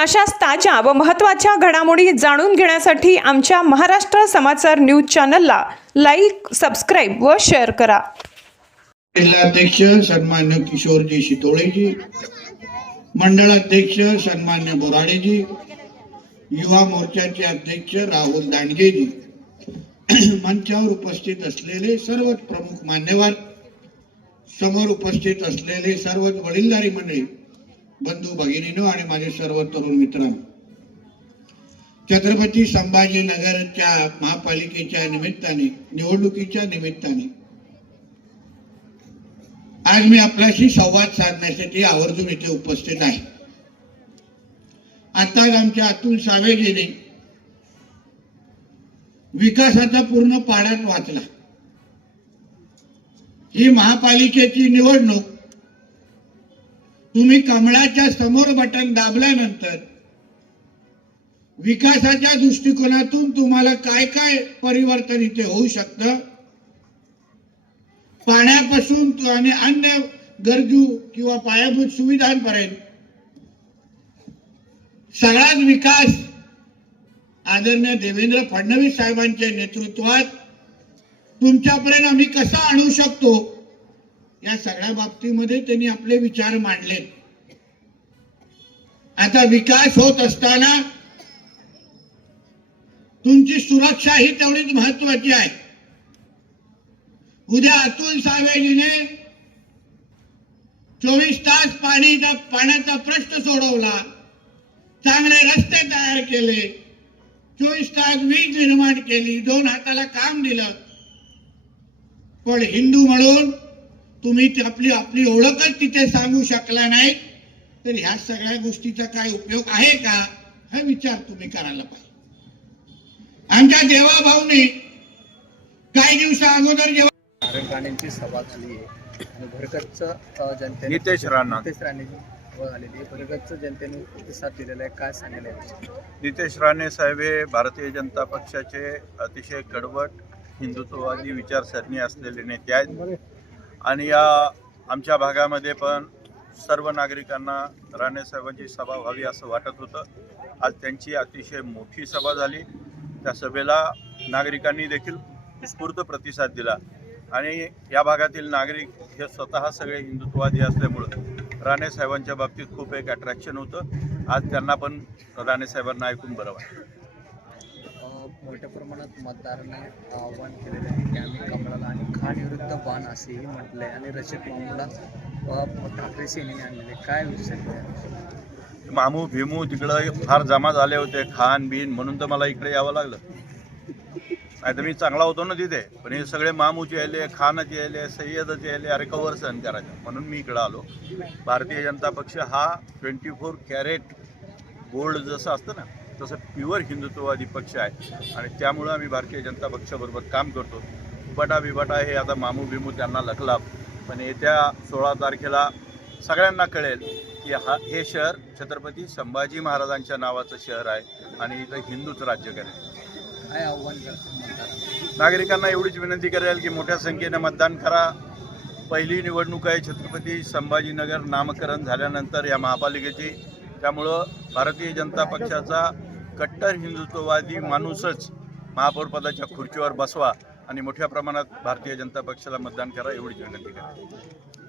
अशाच ताज्या व महत्त्वाच्या घडामोडी जाणून घेण्यासाठी आमच्या महाराष्ट्र समाचार न्यूज चॅनलला लाईक सबस्क्राईब व शेअर करा. जिल्हाध्यक्ष सन्मान्य किशोरजी शितोळेजी मंडळाध्यक्ष सन्मान्य बोराडेजी युवा मोर्चाचे अध्यक्ष राहुल दांडगेजी. मंचावर उपस्थित असलेले सर्वच प्रमुख मान्यवर समोर उपस्थित असलेले सर्वच वडीलधारी मंडळी बंधू भगिनीनो आणि माझे सर्व तरुण मित्रांनो छत्रपती संभाजीनगरच्या महापालिकेच्या निमित्ताने निवडणुकीच्या निमित्ताने आज मी आपल्याशी संवाद साधण्यासाठी आवर्जून इथे उपस्थित आहे. आताच आमच्या अतुल सावेजीने विकासाचा पूर्ण पाढ्यात वाचला. ही महापालिकेची निवडणूक तुम्ही कमळाच्या समोर बटन दाबल्यानंतर विकासाच्या दृष्टिकोनातून तुम्हाला काय काय परिवर्तन इथे होऊ शकतं? पाण्यापासून आणि अन्य गरजू किंवा पायाभूत सुविधांपर्यंत सगळाच विकास आदरणीय देवेंद्र फडणवीस साहेबांच्या नेतृत्वात तुमच्यापर्यंत आम्ही कसा आणू शकतो? या सगळ्या बाबतीमध्ये त्यांनी आपले विचार मांडले. आता विकास होत असताना तुमची सुरक्षा ही तेवढीच महत्वाची आहे. उद्या अतुल सावेजीने चोवीस तास पाणीचा पाण्याचा प्रश्न सोडवला. चांगले रस्ते तयार केले. चोवीस तास वीज निर्माण केली. दोन हाताला काम दिलं. पण हिंदू म्हणून तुम्ही ती आपली आपली ओळखच तिथे सांगू शकला नाही. तर ह्या सगळ्या गोष्टीचा काय उपयोग आहे का? हा विचार तुम्ही करायला पाहिजे. आमच्या देवाभाऊने काही दिवसा अगोदर जेव्हा राणेंची सभा झाली आहे आणि जनतेने नितेश राणा. नितेश जनतेने प्रतिसाद दिलेला आहे. काय? नितेश राणे साहेब हे भारतीय जनता पक्षाचे अतिशय कडवट हिंदुत्ववादी विचारसरणी असलेले नेते आहेत. आणि या आमच्या भागामध्ये पण सर्व नागरिकांना राणेसाहेबांची सभा व्हावी असं वाटत होतं. आज त्यांची अतिशय मोठी सभा झाली. त्या सभेला नागरिकांनी देखील उत्स्फूर्त प्रतिसाद दिला. आणि या भागातील नागरिक हे स्वतः सगळे हिंदुत्ववादी असल्यामुळं राणेसाहेबांच्या बाबतीत खूप एक अट्रॅक्शन होतं. आज त्यांना पण राणेसाहेबांना ऐकून बरं वाटतं मोठ्या प्रमाणात मतदारांनी आव्हान केलेलं आहे की आम्ही कमळाला आणि खान विरुद्ध बाण असेही म्हटलंय. आणि रचित मामूला ठाकरे सेनेने आणलेले. काय विषय मामू भीमू तिकडं फार जमा झाले होते खान बिन म्हणून तर मला इकडे यावं लागलं. नाही तर मी चांगला होतो ना तिथे. पण हे सगळे मामूचे यायले खानाचे यायले सय्यदचे यायले अरे कवर सहन करायचं. म्हणून मी इकडं आलो. भारतीय जनता पक्ष हा ट्वेंटी फोर कॅरेट गोल्ड जसं असतं ना तसं प्युअर हिंदुत्ववादी पक्ष आहे. आणि त्यामुळं आम्ही भारतीय जनता पक्षाबरोबर काम करतो. बिबाटा बिबाटा हे आता मामू बिमू त्यांना लकला पण येत्या सोळा तारखेला सगळ्यांना कळेल की हा हे शहर छत्रपती संभाजी महाराजांच्या नावाचं शहर आहे आणि इथं हिंदूच राज्य करेल. काय आव्हान करतो नागरिकांना एवढीच विनंती करेल की मोठ्या संख्येनं मतदान करा. पहिली निवडणूक आहे छत्रपती संभाजीनगर नामकरण झाल्यानंतर या महापालिकेची. त्यामुळं भारतीय जनता पक्षाचा कट्टर हिंदुत्ववादी माणूसच महापौरपदाच्या खुर्चीवर बसवा आणि मोठ्या प्रमाणात भारतीय जनता पक्षाला मतदान करा एवढी विनंती करा